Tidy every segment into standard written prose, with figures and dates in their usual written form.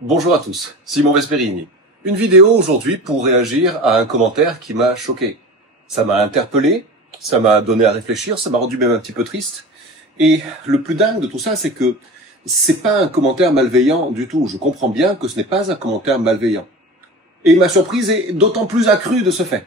Bonjour à tous, Simon Vesperini. Une vidéo aujourd'hui pour réagir à un commentaire qui m'a choqué. Ça m'a interpellé, ça m'a donné à réfléchir, ça m'a rendu même un petit peu triste. Et le plus dingue de tout ça, c'est que c'est pas un commentaire malveillant du tout. Je comprends bien que ce n'est pas un commentaire malveillant. Et ma surprise est d'autant plus accrue de ce fait.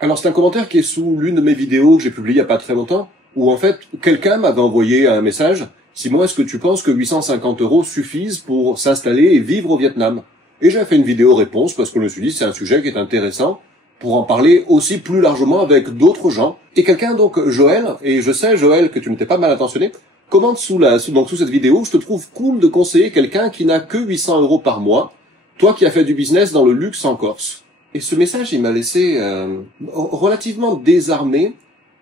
Alors c'est un commentaire qui est sous l'une de mes vidéos que j'ai publiées il y a pas très longtemps, où en fait quelqu'un m'avait envoyé un message: Simon, est-ce que tu penses que 850 € suffisent pour s'installer et vivre au Vietnam? Et j'ai fait une vidéo réponse parce que je me suis dit c'est un sujet qui est intéressant pour en parler aussi plus largement avec d'autres gens. Et quelqu'un, donc Joël, et je sais Joël que tu n'étais pas mal intentionné, commente sous cette vidéo: je te trouve cool de conseiller quelqu'un qui n'a que 800 € par mois, toi qui as fait du business dans le luxe en Corse. Et ce message, il m'a laissé relativement désarmé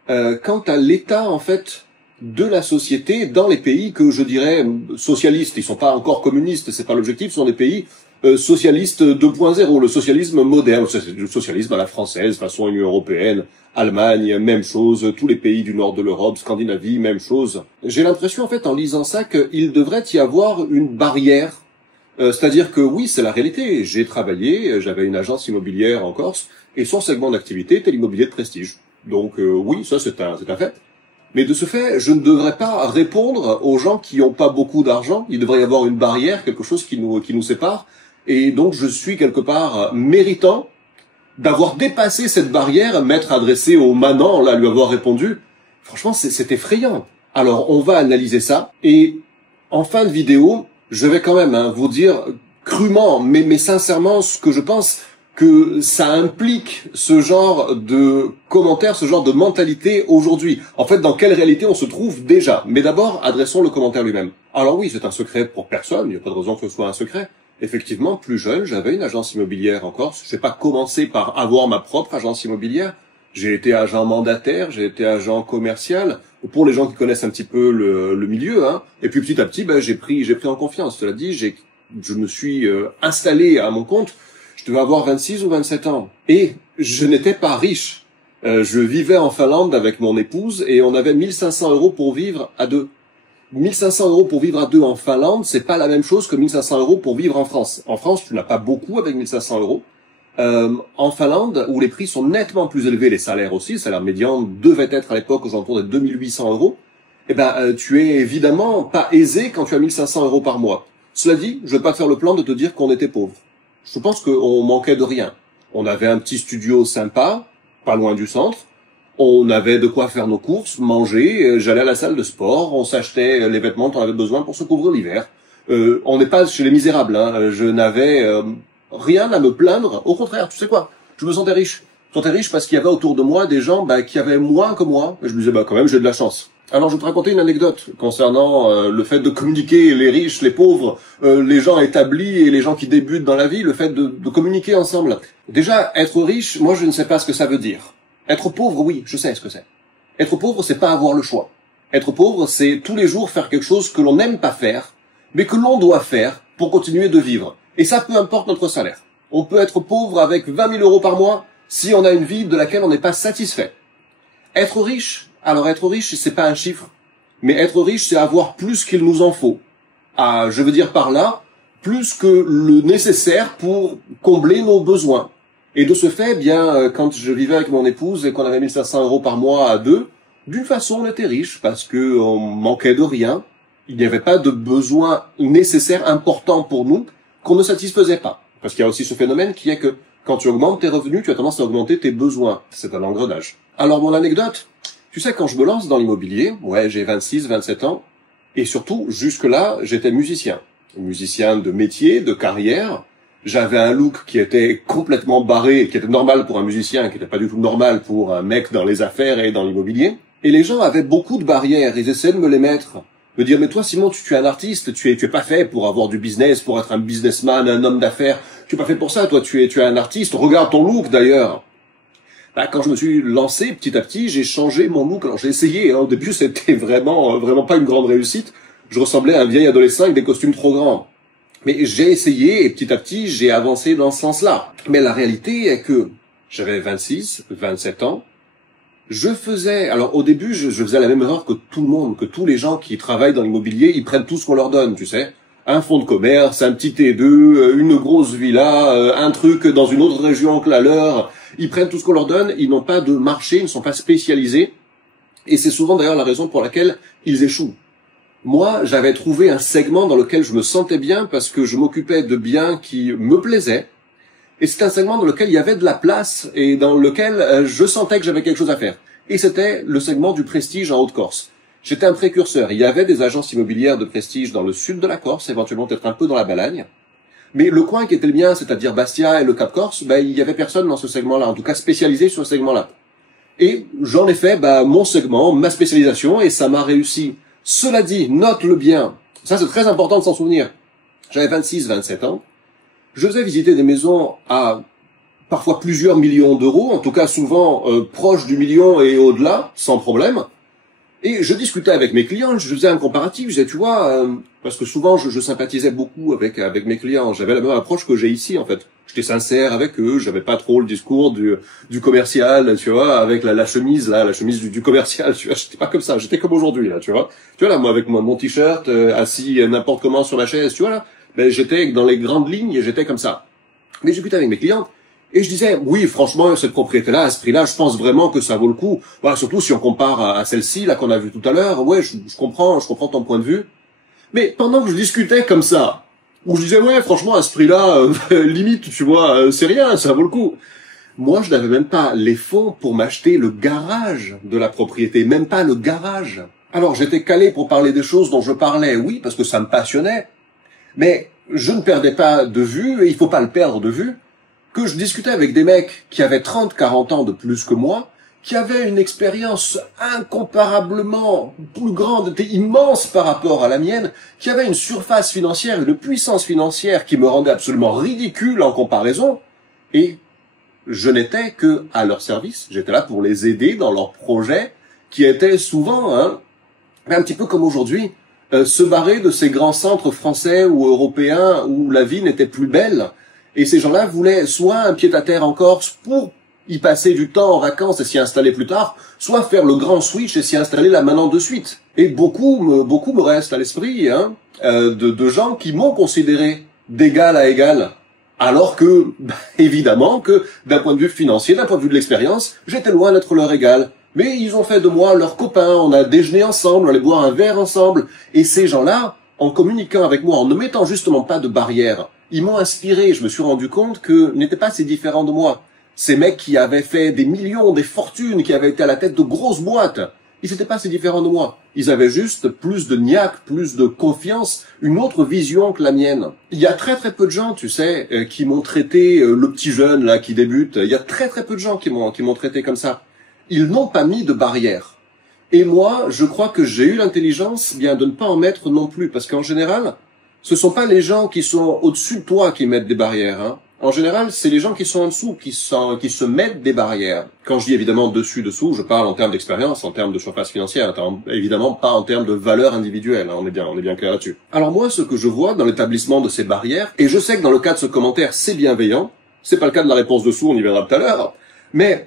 quant à l'état, en fait, de la société dans les pays que je dirais socialistes. Ils sont pas encore communistes, c'est pas l'objectif, ce sont des pays socialistes 2.0, le socialisme moderne, le socialisme à la française, façon Union européenne, Allemagne, même chose, tous les pays du nord de l'Europe, Scandinavie, même chose. J'ai l'impression, en fait, en lisant ça, qu'il devrait y avoir une barrière. C'est-à-dire que oui, c'est la réalité. J'ai travaillé, j'avais une agence immobilière en Corse, et son segment d'activité était l'immobilier de prestige. Donc oui, ça c'est un fait. Mais de ce fait, je ne devrais pas répondre aux gens qui n'ont pas beaucoup d'argent. Il devrait y avoir une barrière, quelque chose qui nous sépare. Et donc je suis quelque part méritant d'avoir dépassé cette barrière, m'être adressé au manant, là, lui avoir répondu. Franchement, c'est effrayant. Alors on va analyser ça, et en fin de vidéo, je vais quand même vous dire crûment, mais sincèrement, ce que je pense que ça implique ce genre de commentaire, ce genre de mentalité aujourd'hui. En fait, dans quelle réalité on se trouve déjà. Mais d'abord, adressons le commentaire lui-même. Alors oui, c'est un secret pour personne, il n'y a pas de raison que ce soit un secret. Effectivement, plus jeune, j'avais une agence immobilière en Corse. Je n'ai pas commencé par avoir ma propre agence immobilière. J'ai été agent mandataire, j'ai été agent commercial, pour les gens qui connaissent un petit peu le milieu, hein. Et puis petit à petit, j'ai pris en confiance. Cela dit, je me suis installé à mon compte. Je devais avoir 26 ou 27 ans. Et je n'étais pas riche. Je vivais en Finlande avec mon épouse et on avait 1500 € pour vivre à deux. 1500 € pour vivre à deux en Finlande, c'est pas la même chose que 1500 € pour vivre en France. En France, tu n'as pas beaucoup avec 1500 €. En Finlande, où les prix sont nettement plus élevés, les salaires aussi, le salaire médian devait être à l'époque aux alentours de 2800 €, tu es évidemment pas aisé quand tu as 1500 € par mois. Cela dit, je vais pas te faire le plan de te dire qu'on était pauvre. Je pense qu'on manquait de rien. On avait un petit studio sympa, pas loin du centre. On avait de quoi faire nos courses, manger, j'allais à la salle de sport, on s'achetait les vêtements dont on avait besoin pour se couvrir l'hiver. On n'est pas chez les misérables, hein. Je n'avais rien à me plaindre. Au contraire, tu sais quoi? Je me sentais riche. Je me sentais riche parce qu'il y avait autour de moi des gens qui avaient moins que moi. Et je me disais, quand même, j'ai de la chance. Alors, je vais te raconter une anecdote concernant le fait de communiquer, les riches, les pauvres, les gens établis et les gens qui débutent dans la vie, le fait de communiquer ensemble. Déjà, être riche, moi, je ne sais pas ce que ça veut dire. Être pauvre, oui, je sais ce que c'est. Être pauvre, c'est pas avoir le choix. Être pauvre, c'est tous les jours faire quelque chose que l'on n'aime pas faire, mais que l'on doit faire pour continuer de vivre. Et ça, peu importe notre salaire. On peut être pauvre avec 20 000 € par mois si on a une vie de laquelle on n'est pas satisfait. Être riche, c'est pas un chiffre. Mais être riche, c'est avoir plus qu'il nous en faut. Je veux dire par là, plus que le nécessaire pour combler nos besoins. Et de ce fait, quand je vivais avec mon épouse et qu'on avait 1500 € par mois à deux, d'une façon, on était riche parce que on manquait de rien. Il n'y avait pas de besoin nécessaire important pour nous qu'on ne satisfaisait pas. Parce qu'il y a aussi ce phénomène qui est que quand tu augmentes tes revenus, tu as tendance à augmenter tes besoins. C'est un engrenage. Alors mon anecdote, tu sais, quand je me lance dans l'immobilier, j'ai 26, 27 ans, et surtout, jusque-là, j'étais musicien. Musicien de métier, de carrière. J'avais un look qui était complètement barré, qui était normal pour un musicien, qui n'était pas du tout normal pour un mec dans les affaires et dans l'immobilier. Et les gens avaient beaucoup de barrières, ils essayaient de me les mettre. Me dire, mais toi Simon, tu es un artiste, tu es pas fait pour avoir du business, pour être un businessman, un homme d'affaires. Tu es pas fait pour ça, toi tu es un artiste, regarde ton look d'ailleurs. Quand je me suis lancé petit à petit, j'ai changé mon look. Alors j'ai essayé, au début c'était vraiment pas une grande réussite. Je ressemblais à un vieil adolescent avec des costumes trop grands. Mais j'ai essayé et petit à petit j'ai avancé dans ce sens-là. Mais la réalité est que j'avais 26, 27 ans. Alors au début, je faisais la même erreur que tout le monde, que tous les gens qui travaillent dans l'immobilier, ils prennent tout ce qu'on leur donne, tu sais. un fonds de commerce, un petit T2, une grosse villa, un truc dans une autre région que la leur. Ils prennent tout ce qu'on leur donne, ils n'ont pas de marché, ils ne sont pas spécialisés. Et c'est souvent d'ailleurs la raison pour laquelle ils échouent. Moi, j'avais trouvé un segment dans lequel je me sentais bien parce que je m'occupais de biens qui me plaisaient. Et c'était un segment dans lequel il y avait de la place et dans lequel je sentais que j'avais quelque chose à faire. Et c'était le segment du prestige en Haute-Corse. J'étais un précurseur. Il y avait des agences immobilières de prestige dans le sud de la Corse, éventuellement peut-être un peu dans la Balagne. Mais le coin qui était le mien, c'est-à-dire Bastia et le Cap Corse, il y avait personne dans ce segment-là, en tout cas spécialisé sur ce segment-là. Et j'en ai fait mon segment, ma spécialisation, et ça m'a réussi. Cela dit, note-le bien. Ça, c'est très important de s'en souvenir. J'avais 26, 27 ans. Je faisais visiter des maisons à parfois plusieurs millions d'euros, en tout cas souvent proches du million et au-delà, sans problème. Et je discutais avec mes clients, je faisais un comparatif, je disais, tu vois, parce que souvent je sympathisais beaucoup avec mes clients, j'avais la même approche que j'ai ici en fait. J'étais sincère avec eux, j'avais pas trop le discours du commercial, tu vois, avec la chemise là, la chemise du commercial, tu vois, j'étais pas comme ça, j'étais comme aujourd'hui là, tu vois. Tu vois là, moi avec mon t-shirt, assis n'importe comment sur ma chaise, tu vois là, j'étais dans les grandes lignes, j'étais comme ça. Mais j'écoutais avec mes clients. Et je disais, oui, franchement, cette propriété-là, à ce prix-là, je pense vraiment que ça vaut le coup. Voilà, surtout si on compare à celle-ci, là, qu'on a vue tout à l'heure. Ouais, je comprends ton point de vue. Mais pendant que je discutais comme ça, où je disais, ouais, franchement, à ce prix-là, limite, tu vois, c'est rien, ça vaut le coup. Moi, je n'avais même pas les fonds pour m'acheter le garage de la propriété, même pas le garage. Alors, j'étais calé pour parler des choses dont je parlais, oui, parce que ça me passionnait. Mais je ne perdais pas de vue, et il faut pas le perdre de vue, que je discutais avec des mecs qui avaient 30, 40 ans de plus que moi, qui avaient une expérience incomparablement plus grande, immense par rapport à la mienne, qui avaient une surface financière, une puissance financière qui me rendait absolument ridicule en comparaison, et je n'étais que à leur service, j'étais là pour les aider dans leurs projets, qui étaient souvent, un petit peu comme aujourd'hui, se barrer de ces grands centres français ou européens où la vie n'était plus belle. Et ces gens-là voulaient soit un pied-à-terre en Corse pour y passer du temps en vacances et s'y installer plus tard, soit faire le grand switch et s'y installer là maintenant de suite. Et beaucoup me restent à l'esprit, de gens qui m'ont considéré d'égal à égal. Alors que, évidemment, que d'un point de vue financier, d'un point de vue de l'expérience, j'étais loin d'être leur égal. Mais ils ont fait de moi leur copain, on a déjeuné ensemble, on allait boire un verre ensemble. Et ces gens-là, en communiquant avec moi, en ne mettant justement pas de barrière, ils m'ont inspiré. Je me suis rendu compte que n'étaient pas si différents de moi. Ces mecs qui avaient fait des millions, des fortunes, qui avaient été à la tête de grosses boîtes, ils n'étaient pas si différents de moi. Ils avaient juste plus de niaque, plus de confiance, une autre vision que la mienne. Il y a très très peu de gens, tu sais, qui m'ont traité, le petit jeune là qui débute, il y a très très peu de gens qui m'ont traité comme ça. Ils n'ont pas mis de barrière. Et moi, je crois que j'ai eu l'intelligence de ne pas en mettre non plus, parce qu'en général, ce sont pas les gens qui sont au-dessus de toi qui mettent des barrières. En général, c'est les gens qui sont en dessous qui se mettent des barrières. Quand je dis évidemment dessous, je parle en termes d'expérience, en termes de surface financière, évidemment pas en termes de valeur individuelle. On est bien clair là-dessus. Alors moi, ce que je vois dans l'établissement de ces barrières, et je sais que dans le cas de ce commentaire, c'est bienveillant, c'est pas le cas de la réponse dessous, on y verra tout à l'heure, mais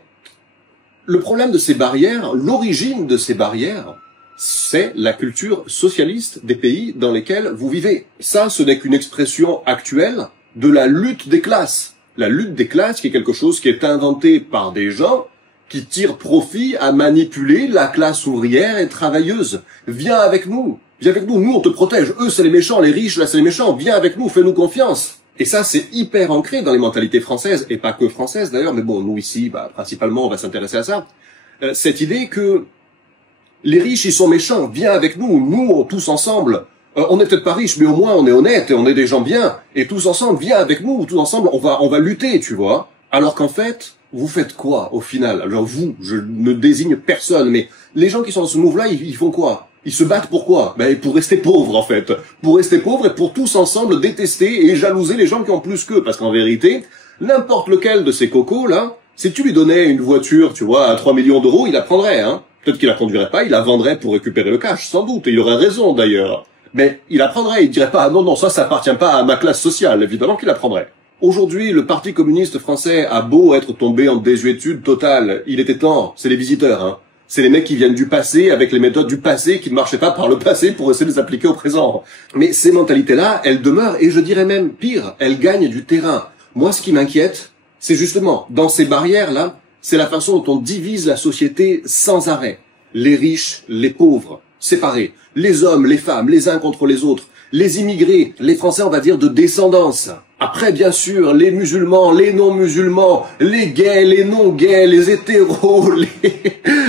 le problème de ces barrières, l'origine de ces barrières, c'est la culture socialiste des pays dans lesquels vous vivez. Ça, ce n'est qu'une expression actuelle de la lutte des classes. La lutte des classes qui est quelque chose qui est inventé par des gens qui tirent profit à manipuler la classe ouvrière et travailleuse. Viens avec nous, nous on te protège. Eux c'est les méchants, les riches là c'est les méchants, viens avec nous, fais-nous confiance. Et ça c'est hyper ancré dans les mentalités françaises, et pas que françaises d'ailleurs, mais bon, nous ici, principalement on va s'intéresser à ça. Cette idée que les riches ils sont méchants, viens avec nous tous ensemble. On n'est peut-être pas riches, mais au moins on est honnête et on est des gens bien. Et tous ensemble, viens avec nous, tous ensemble, on va lutter, tu vois. Alors qu'en fait, vous faites quoi au final? Alors vous, je ne désigne personne, mais les gens qui sont dans ce move-là, ils font quoi? Ils se battent pour quoi? Pour rester pauvres en fait. Pour rester pauvres et pour tous ensemble détester et jalouser les gens qui ont plus qu'eux. Parce qu'en vérité, n'importe lequel de ces cocos là, si tu lui donnais une voiture, tu vois, à 3 millions d'euros, il la prendrait, Peut-être qu'il la conduirait pas, il la vendrait pour récupérer le cash, sans doute, et il aurait raison d'ailleurs. Mais il apprendrait, il dirait pas, non, ça appartient pas à ma classe sociale, évidemment qu'il apprendrait. Aujourd'hui, le Parti communiste français a beau être tombé en désuétude totale, il était temps, c'est les visiteurs, C'est les mecs qui viennent du passé avec les méthodes du passé qui ne marchaient pas par le passé pour essayer de les appliquer au présent. Mais ces mentalités-là, elles demeurent et je dirais même pire, elles gagnent du terrain. Moi, ce qui m'inquiète, c'est justement, dans ces barrières-là, c'est la façon dont on divise la société sans arrêt. Les riches, les pauvres, séparés. Les hommes, les femmes, les uns contre les autres. Les immigrés, les Français, on va dire, de descendance. Après, bien sûr, les musulmans, les non-musulmans, les gays, les non-gays, les hétéros,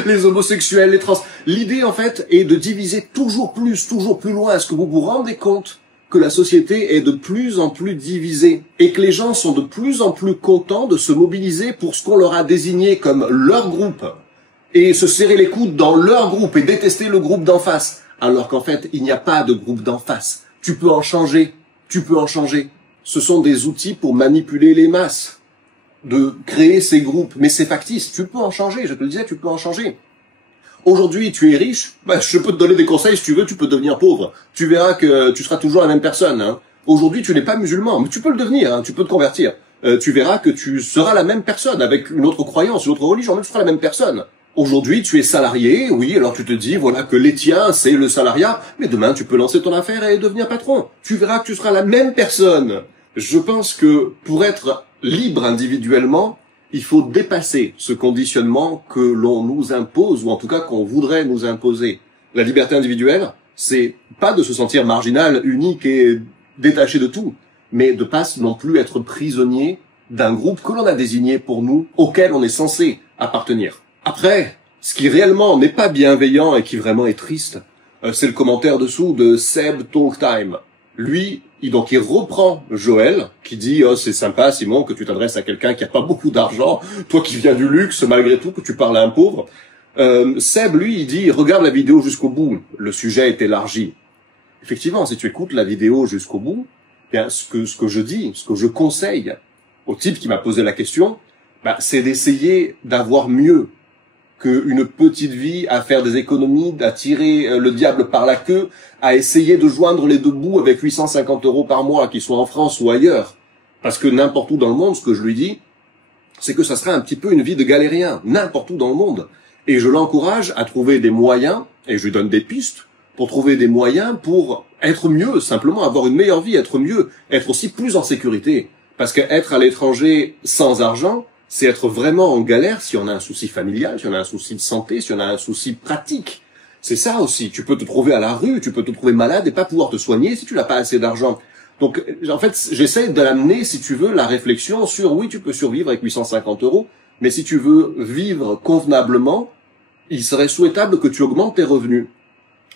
les homosexuels, les trans. L'idée, en fait, est de diviser toujours plus loin. Est-ce que vous vous rendez compte que la société est de plus en plus divisée et que les gens sont de plus en plus contents de se mobiliser pour ce qu'on leur a désigné comme leur groupe et se serrer les coudes dans leur groupe et détester le groupe d'en face, alors qu'en fait, il n'y a pas de groupe d'en face. Tu peux en changer. Ce sont des outils pour manipuler les masses, de créer ces groupes. Mais c'est factice, tu peux en changer, je te le disais, tu peux en changer. Aujourd'hui, tu es riche, je peux te donner des conseils, si tu veux, tu peux devenir pauvre. Tu verras que tu seras toujours la même personne. Hein. Aujourd'hui, tu n'es pas musulman, mais tu peux le devenir, hein, tu peux te convertir. Tu verras que tu seras la même personne, avec une autre croyance, une autre religion, mais tu seras la même personne. Aujourd'hui, tu es salarié, oui, alors tu te dis, voilà, que les tiens, c'est le salariat, mais demain, tu peux lancer ton affaire et devenir patron. Tu verras que tu seras la même personne. Je pense que pour être libre individuellement, il faut dépasser ce conditionnement que l'on nous impose, ou en tout cas qu'on voudrait nous imposer. La liberté individuelle, c'est pas de se sentir marginal, unique et détaché de tout, mais de pas non plus être prisonnier d'un groupe que l'on a désigné pour nous, auquel on est censé appartenir. Après, ce qui réellement n'est pas bienveillant et qui vraiment est triste, c'est le commentaire dessous de Seb Talktime. Lui, il reprend Joël, qui dit « Oh, c'est sympa, Simon, que tu t'adresses à quelqu'un qui a pas beaucoup d'argent, toi qui viens du luxe, malgré tout, que tu parles à un pauvre. » Seb, lui, il dit « Regarde la vidéo jusqu'au bout, le sujet est élargi. » Effectivement, si tu écoutes la vidéo jusqu'au bout, bien, ce que je dis, ce que je conseille au type qui m'a posé la question, c'est d'essayer d'avoir mieux qu'une petite vie à faire des économies, à tirer le diable par la queue, à essayer de joindre les deux bouts avec 850 € par mois, qu'ils soient en France ou ailleurs. Parce que n'importe où dans le monde, ce que je lui dis, c'est que ça serait un petit peu une vie de galérien, n'importe où dans le monde. Et je l'encourage à trouver des moyens, et je lui donne des pistes, pour trouver des moyens pour être mieux, simplement avoir une meilleure vie, être mieux, être aussi plus en sécurité. Parce que être à l'étranger sans argent, c'est être vraiment en galère si on a un souci familial, si on a un souci de santé, si on a un souci pratique. C'est ça aussi. Tu peux te trouver à la rue, tu peux te trouver malade et pas pouvoir te soigner si tu n'as pas assez d'argent. Donc, en fait, j'essaie d'amener, si tu veux, la réflexion sur, oui, tu peux survivre avec 850 €, mais si tu veux vivre convenablement, il serait souhaitable que tu augmentes tes revenus.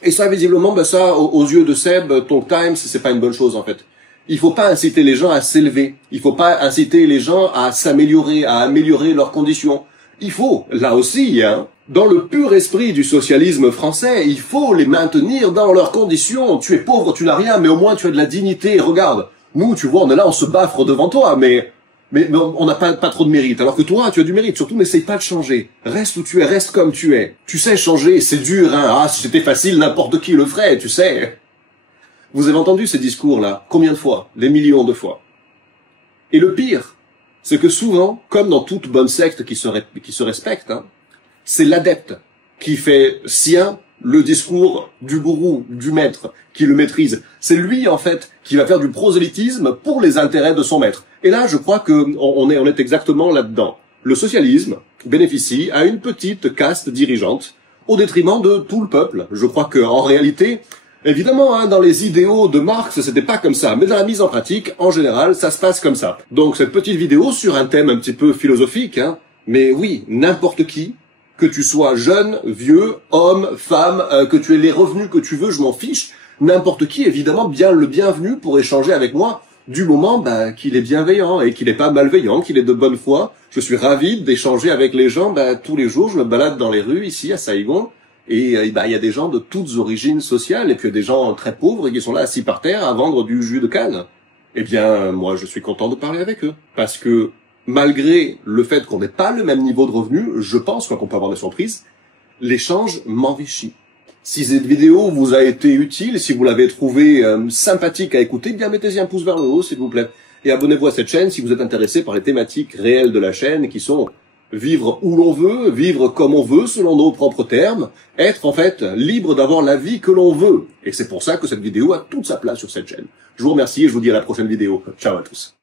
Et ça, visiblement, ça, aux yeux de Seb, Talktime, c'est pas une bonne chose, en fait. Il faut pas inciter les gens à s'élever. Il faut pas inciter les gens à s'améliorer, à améliorer leurs conditions. Il faut, là aussi, dans le pur esprit du socialisme français, il faut les maintenir dans leurs conditions. Tu es pauvre, tu n'as rien, mais au moins tu as de la dignité. Regarde, nous, tu vois, on est là, on se baffre devant toi, mais on n'a pas trop de mérite. Alors que toi, tu as du mérite. Surtout, n'essaye pas de changer. Reste où tu es, reste comme tu es. Tu sais changer, c'est dur, Ah, si c'était facile, n'importe qui le ferait, tu sais. Vous avez entendu ces discours-là combien de fois? Des millions de fois. Et le pire, c'est que souvent, comme dans toute bonne secte qui se respecte, c'est l'adepte qui fait sien le discours du gourou, du maître, qui le maîtrise. C'est lui, en fait, qui va faire du prosélytisme pour les intérêts de son maître. Et là, je crois que on est exactement là-dedans. Le socialisme bénéficie à une petite caste dirigeante au détriment de tout le peuple. Je crois que, en réalité, évidemment, dans les idéaux de Marx, c'était pas comme ça. Mais dans la mise en pratique, en général, ça se passe comme ça. Donc, cette petite vidéo sur un thème un petit peu philosophique, mais oui, n'importe qui, que tu sois jeune, vieux, homme, femme, que tu aies les revenus que tu veux, je m'en fiche. N'importe qui, évidemment, bien le bienvenu pour échanger avec moi, du moment qu'il est bienveillant et qu'il n'est pas malveillant, qu'il est de bonne foi. Je suis ravi d'échanger avec les gens. Tous les jours, je me balade dans les rues ici à Saïgon. Et il y a des gens de toutes origines sociales, et puis il y a des gens très pauvres qui sont là assis par terre à vendre du jus de canne. Eh bien, moi, je suis content de parler avec eux. Parce que, malgré le fait qu'on n'ait pas le même niveau de revenus, je pense, qu'on peut avoir des surprises, l'échange m'enrichit. Si cette vidéo vous a été utile, si vous l'avez trouvé sympathique à écouter, bien mettez-y un pouce vers le haut, s'il vous plaît. Et abonnez-vous à cette chaîne si vous êtes intéressé par les thématiques réelles de la chaîne, qui sont vivre où l'on veut, vivre comme on veut, selon nos propres termes, être en fait libre d'avoir la vie que l'on veut. Et c'est pour ça que cette vidéo a toute sa place sur cette chaîne. Je vous remercie et je vous dis à la prochaine vidéo. Ciao à tous.